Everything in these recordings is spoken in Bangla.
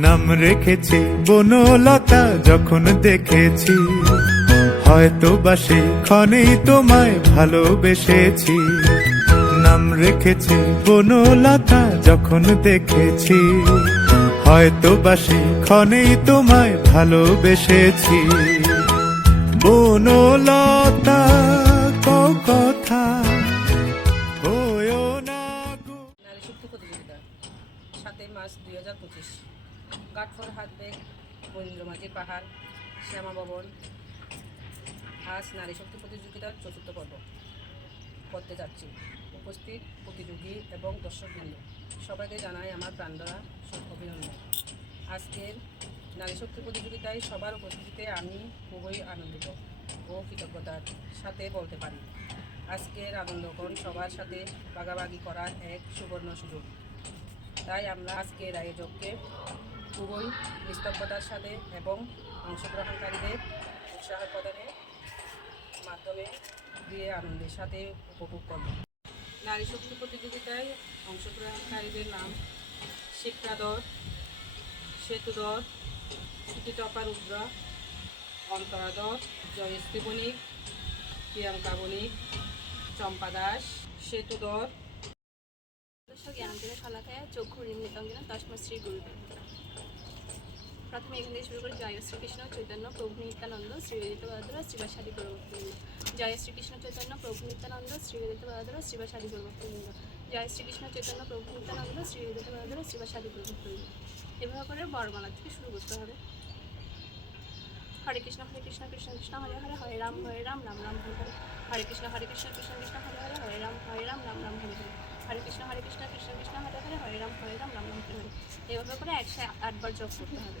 নাম রেখেছি বনলতা যখন দেখেছি। হয়তো বাসে ক্ষণেই তোমায় ভালোবেসেছি। নাম রেখেছি বনলতা যখন দেখেছি। হয়তো বাসে ক্ষণেই তোমায় ভালোবেসেছি। পাহাড়, শ্যামা ভবন আজ নারী শক্তি প্রতিযোগিতার চতুর্থ পর্ব। করতে যাচ্ছি। উপস্থিত প্রতিযোগী এবং দর্শকবৃন্দ। সবাইকে জানাই আমার প্রাণদরা অভিনন্দন। আজকের নারী শক্তি প্রতিযোগিতায় সবার উপস্থিতিতে আমি খুবই আনন্দিত ও কৃতজ্ঞতার সাথে বলতে পারি। আজকের আনন্দকণ সবার সাথে ভাগাভাগি করার এক সুবর্ণ সুযোগ। তাই আমরা আজকের আয়োজককে খুবই নিস্তব্ধতার সাথে এবং অংশগ্রহণকারীদের উৎসাহ প্রদানের মাধ্যমে দিয়ে আনন্দের সাথে উপভোগ করব। নারী শক্তি প্রতিযোগিতায় অংশগ্রহণকারীদের নাম শিক্ষাদর সেতুদর সুতিটপা রুদ্রা অন্তরাদর, জয়শ্রী বণিক, প্রিয়াঙ্কা বণিক, চম্পা দাস, সেতুদর। দর্শক জ্ঞানঞ্জന শালাকায় চক্ষু নিমৃতঙ্গিনা তস্মা শ্রী গুরুদেব। প্রথমে এখান থেকে শুরু করি জয় শ্রীকৃষ্ণ চৈতন্য, প্রভু নিত্যানন্দ শ্রীবেদিত বাহাদুর শ্রীবাসাদি গুরুভক্তিবৃন্দ জয় শ্রীকৃষ্ণ চৈতন্য, প্রভু নিত্যানন্দ শ্রীবেদিত বাহাদুর শ্রীবাসাদি গুরুভক্তিবৃন্দ জয় শ্রীকৃষ্ণ চৈতন্য, প্রভু নিত্যানন্দ শ্রীবেদিত বাহাদুর শ্রীবাসাদি গুরুভক্তিবৃন্দ এভাবে করে বর্মালা থেকে শুরু করতে হবে। হরে কৃষ্ণ হরে কৃষ্ণ কৃষ্ণ কৃষ্ণ, হরে হরে হরে রাম হরে রাম রাম রাম হরে। হরে কৃষ্ণ হরে কৃষ্ণ কৃষ্ণ কৃষ্ণ, হরে হরে হরে রাম হরে রাম রাম রাম, হরে হরে। হরে কৃষ্ণ হরে কৃষ্ণ কৃষ্ণ কৃষ্ণ, হরে হরে হরে রাম হরে রাম রাম রাম, হরে এইভাবে করে একশো আটবার যোগ করতে হবে।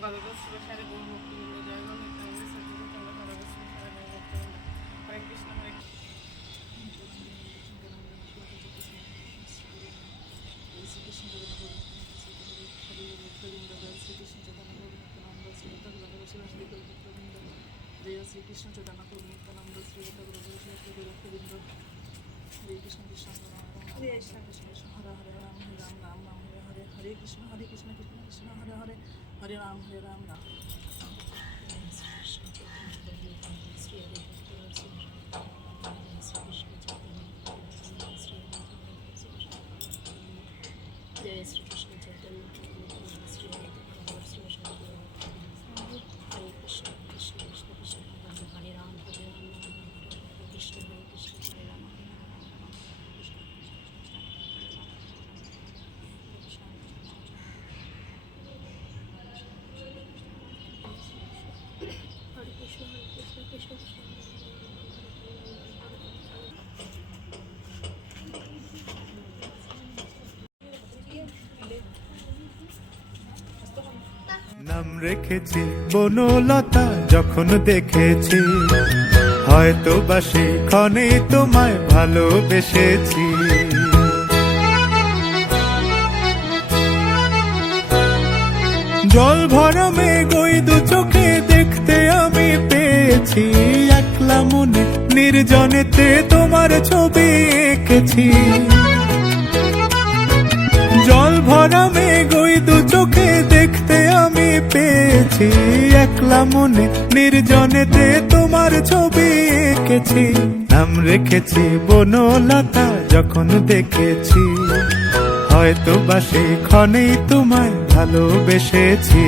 শ্রীচন্দ্র গদাধর শিবসারে গৌর ভক্তিবৃন্দ জয় গো নিত্যানন্দ শ্রীযুক্ত চন্দ্র গদাধর শিবসারে গৌর ভক্তিবৃন্দ হরে কৃষ্ণ হরে জয় শ্রীকৃষ্ণ চৈতন্য প্রভু নিত্যানন্দ শ্রী গোবিন্দ হরে কৃষ্ণ কৃষ্ণ হরে কৃষ্ণ কৃষ্ণ কৃষ্ণ হরে হরে রাম হরে রাম রাম রাম হরে হরে হরে কৃষ্ণ হরে কৃষ্ণ কৃষ্ণ কৃষ্ণ হরে হরে হরে রাম হরে রাম রাম জয় শ্রীকৃষ্ণ চৈতন্য শ্রী হরে কৃষ্ণ কৃষ্ণ কৃষ্ণ কৃষ্ণ হরে হরে রাম হরে রাম রাম রাম হরে হরে কৃষ্ণ হরে কৃষ্ণ হরে রাম হরে রাম কৃষ্ণ হরে কৃষ্ণ হরে কৃষ্ণ কৃষ্ণ কৃষ্ণ নাম রেখেছি বনলতা, যখন দেখেছি হয়তো বা সেখানে তোমায় ভালোবেসেছি। জল ভরা মেঘ দু চোখে দেখতে আমি পেয়েছি, একলা মনে নির্জনেতে তোমার ছবি এঁকেছি। জল ভরা মেঘ ওই দু চোখে দেখতে আমি পেয়েছি। একলা মনে নির্জনেতে তোমার ছবি এঁকেছি। নাম রেখেছি বনলতা যখন দেখেছি। হয়তো বাসে ক্ষণেই তোমায় ভালোবেসেছি।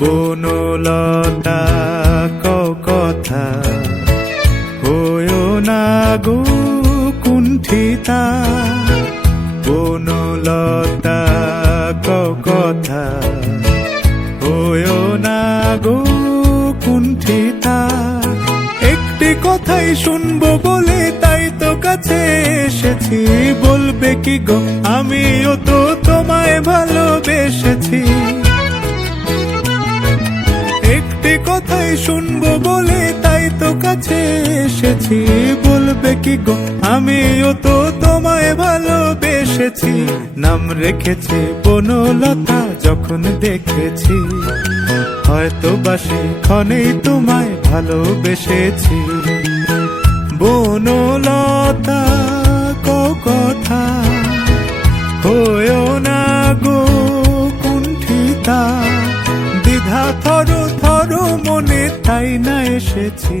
বনলতা ক কথা না গো কুণ্ঠিতা বনলতা কথা। হয়েও না গো কুণ্ঠিতা কথাই শুনব বলে তাই তো কাছে এসেছি। বলবে কি গো, আমিও তো তোমায় ভালোবেসেছি। একটি কথাই শুনব বলে তাই তো কাছে এসেছি। কি গো। আমিও তো তোমায় ভালোবেসেছি। নাম রেখেছে বনলতা, যখন দেখেছি। হয়তো বাসে ক্ষণেই তোমায় ভালোবেসেছি। বনলতা কথা, হয়েও না গো কুণ্ঠিতা। দ্বিধা থর থর মনে তাই না এসেছি।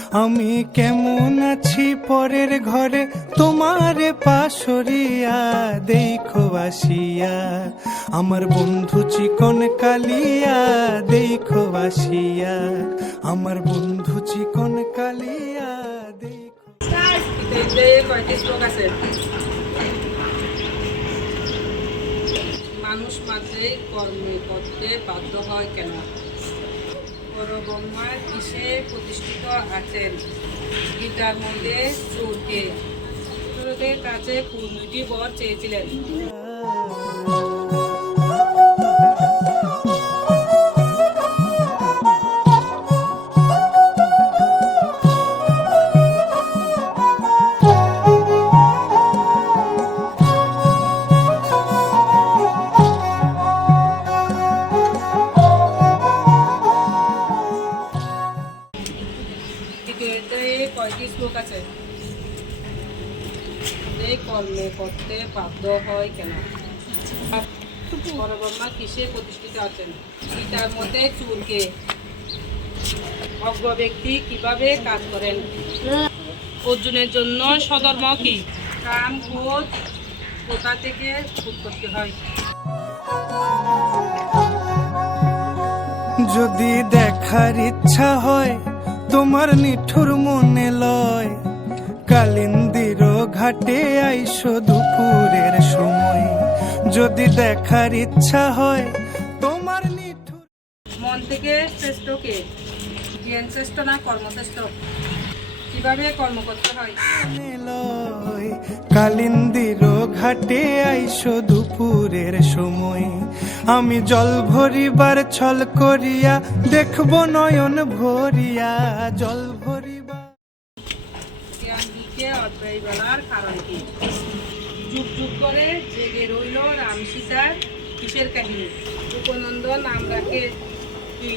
আমি কেমন আছি পরের ঘরে? তোমার পাশরিয়া, দেখো আসিয়া আমার বন্ধু চিকন কালিয়া, দেখো আসিয়া আমার বন্ধু চিকন কালিয়া, দেখো মানুষ মাত্রেই কর্মে করতে বাধ্য হয় কেন? পরব্রহ্মা কিসে প্রতিষ্ঠিত আছেন? গীতার মধ্যে চোরকে। চোরদের কাছে কুর্মিটি বর চেয়েছিলেন। পরব্রহ্মা কিসে প্রতিষ্ঠিত আছেন? গীতার মধ্যে চুরকে অজ্ঞ ব্যক্তি কীভাবে কাজ করেন? অর্জুনের জন্য সধর্ম কি? কাম, ক্রোধ কোথা থেকে উৎপত্তি হয়? যদি দেখার ইচ্ছা হয়, তোমার নিঠুর মনে লয়। কালিন্দির ঘাটে আইসো দুপুরের সময়। যদি দেখার ইচ্ছা হয় তোমার নিঠুর মন থেকে শ্রেষ্ঠ কে? জ্ঞান শ্রেষ্ঠ না কর্মশ্রেষ্ঠ কীভাবে কর্ম করতে হয়? কালিন্দির ঘাটে আইসো দুপুরের সময়। আমি জল ভরিবার ছল করিয়া দেখব নয়ন ভরিয়া জল ভরিবার জ্ঞান দিকে কারণ কি? যুগ যুগ করে জেগে রইল রাম সীতার কিসের কাহিনী? উপনন্দ নাম রাখে কি?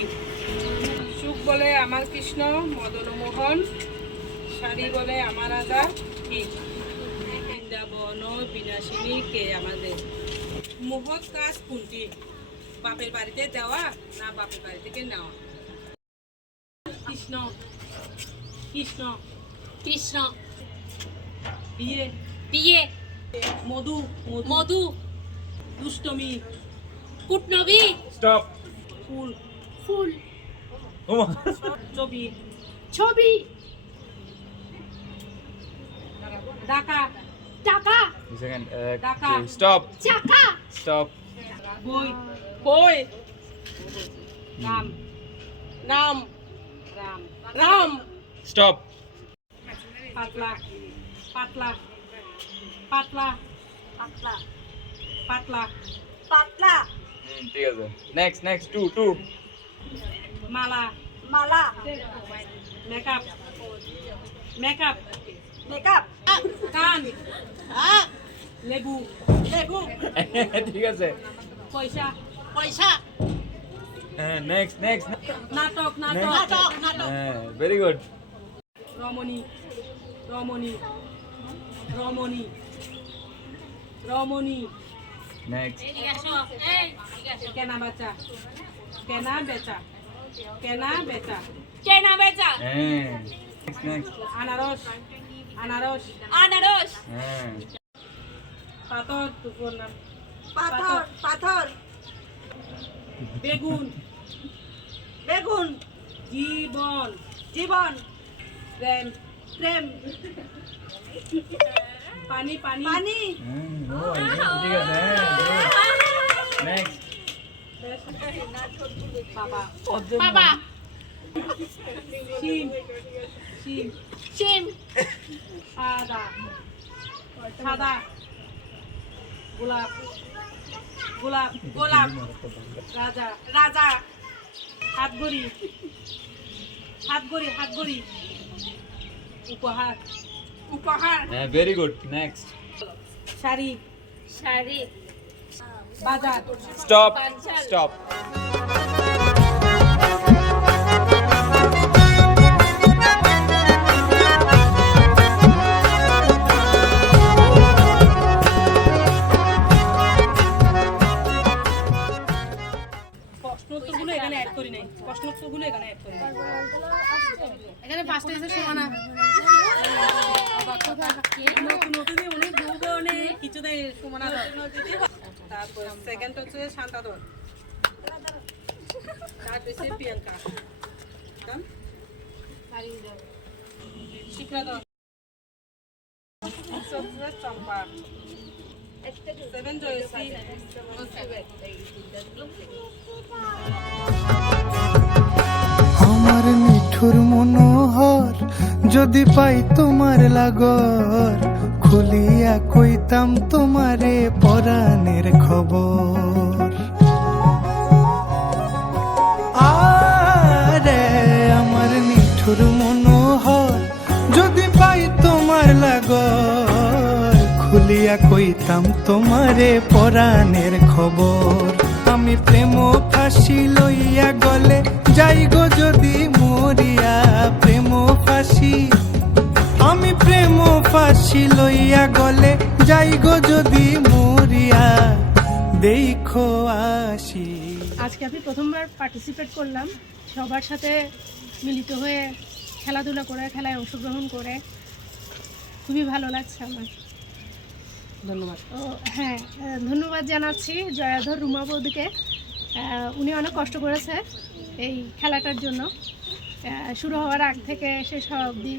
সুখ বলে আমার কৃষ্ণ মদন মোহন শাড়ি বলে আমার রাজা কি? বৃন্দাবন বিনাশিনী কে আমাদের? মহৎ কাজ কোনটি? বাপের বাড়িতে দেওয়া না বাপের বাড়ি থেকে নেওয়া? কৃষ্ণ কৃষ্ণ কৃষ্ণ। বিয়ে। বিয়ে। মধু মধু। মধু। দুষ্টমি। কুটনবী। Stop. ফুল। ফুল। ছবি। ছবি। ডাকা। টাকা second. Uh, Daka. okay, চাকা। Stop. বই। বই। রাম। নাম। রাম। রাম। Stop. পাতলা। পাতলা। পাতলা। পাতলা। পাতলা। পাতলা। Hmm, ঠিক আছে। নেক্সট নেক্সট টু টু মালা। মালা। মেকআপ মেকআপ মেকআপ কান। লেবু। লেবু। ঠিক আছে। পয়সা। পয়সা। হ্যাঁ নেক্সট নেক্সট নাটক নাটক। নাটক নাটক। হ্যাঁ ভেরি গুড রমণী। রমণী। রমণী। রমণী। কেনা বেচা। কেনা বেচা। কেনা বেচা। কেনা বেচা। হ্যাঁ। আনারস। আনারস। আনারস। হ্যাঁ। পাথর নাম পাথর পাথর। বেগুন। বেগুন। জীবন। জীবন। প্রেম প্রেম। পানি পানি। পানি। ঠিক আছে নেক্সট বাবা বাবা। শিম। শিম। শিম। সাদা। সাদা। গোলাপ। গোলাপ। গোলাপ। রাজা। রাজা। হাতগড়ি হাতগড়ি হাতগড়ি উপহার উপহার হ্যাঁ very good next sari sari বাজার স্টপ পাঞ্চাল। স্টপ প্রশ্নোত্তরগুলো এখানে অ্যাড করি এখানে পাঁচটা এসে সমানা। নতুন নতুন অনেক দুর্গ অনেক কিছু দেয় সমানা তারপর সেকেন্ড হচ্ছে শান্তাদন তারপর হচ্ছে প্রিয়াঙ্কা? শিখরাদন চম্পা আমার মিঠুর মনোহর যদি পাই তোমার লাগর খুলিয়া কইতাম তোমারে পরাণের খবর। খুলিয়া কইতাম তোমারে পরাণের খবর। আমি প্রেম ফাঁসি লইয়া গলে যাই গো যদি মরিয়া। প্রেম ফাঁসি, আমি প্রেম ফাঁসি লইয়া গলে যাই গো যদি মরিয়া। দেখো আসি। আজকে আমি প্রথমবার পার্টিসিপেট করলাম। সবার সাথে মিলিত হয়ে খেলাধুলা করে, খেলায় অংশগ্রহণ করে। খুবই ভালো লাগছে আমার। ধন্যবাদ। হ্যাঁ ধন্যবাদ জানাচ্ছি জয়াধর রুমা বৌদিকে। উনি অনেক কষ্ট করেছে এই খেলাটার জন্য। শুরু হওয়ার আগ থেকে শেষ হওয়া অবধি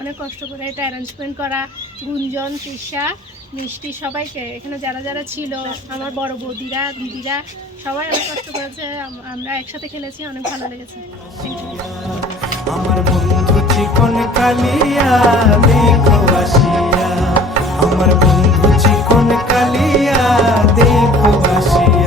অনেক কষ্ট করে এটা অ্যারেঞ্জমেন্ট করা গুঞ্জন তৃষা মিষ্টি সবাইকে। এখানে যারা যারা ছিল আমার বড় বৌদিরা দিদিরা সবাই অনেক কষ্ট করেছে। আমরা একসাথে খেলেছি অনেক ভালো লেগেছে। আমার বন্ধু চিকন কালিয়া আমার বন্ধু চিকন কালিয়া দেখো বাসিয়া